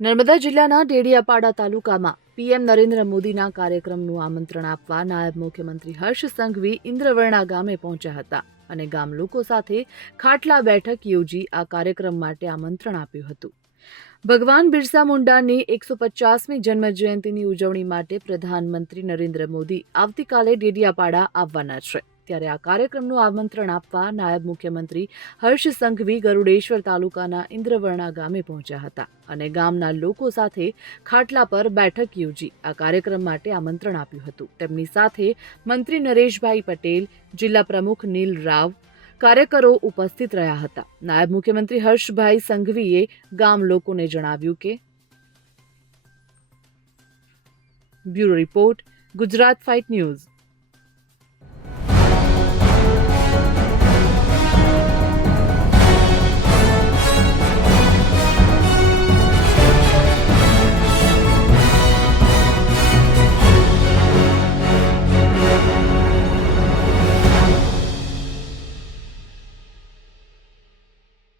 નર્મદા જિલ્લાના ડેડિયાપાડા તાલુકામાં પીએમ નરેન્દ્ર મોદીના કાર્યક્રમનું આમંત્રણ આપવા નાયબ મુખ્યમંત્રી હર્ષ સંઘવી ઇન્દ્રવર્ણા ગામે પહોંચ્યા હતા અને ગામ લોકો સાથે ખાટલા બેઠક યોજી આ કાર્યક્રમ માટે આમંત્રણ આપ્યું હતું. ભગવાન બિરસા મુંડાની એકસો પચાસમી જન્મ જયંતિની ઉજવણી માટે પ્રધાનમંત્રી નરેન્દ્ર મોદી આવતીકાલે ડેડિયાપાડા આવવાના છે. ત્યારે આ કાર્યક્રમનું આમંત્રણ આપવા નાયબ મુખ્યમંત્રી હર્ષ સંઘવી ગરુડેશ્વર તાલુકાના ઇન્દ્રવર્ણા ગામે પહોંચ્યા હતા અને ગામના લોકો સાથે ખાટલા પર બેઠક યોજી આ કાર્યક્રમ માટે આમંત્રણ આપ્યું હતું. તેમની સાથે મંત્રી નરેશભાઈ પટેલ, જિલ્લા પ્રમુખ નીલ રાવ કાર્યકરો ઉપસ્થિત રહ્યા હતા. નાયબ મુખ્યમંત્રી હર્ષભાઈ સંઘવીએ ગામ લોકોને જણાવ્યું કે, bureau report, Gujarat fight news.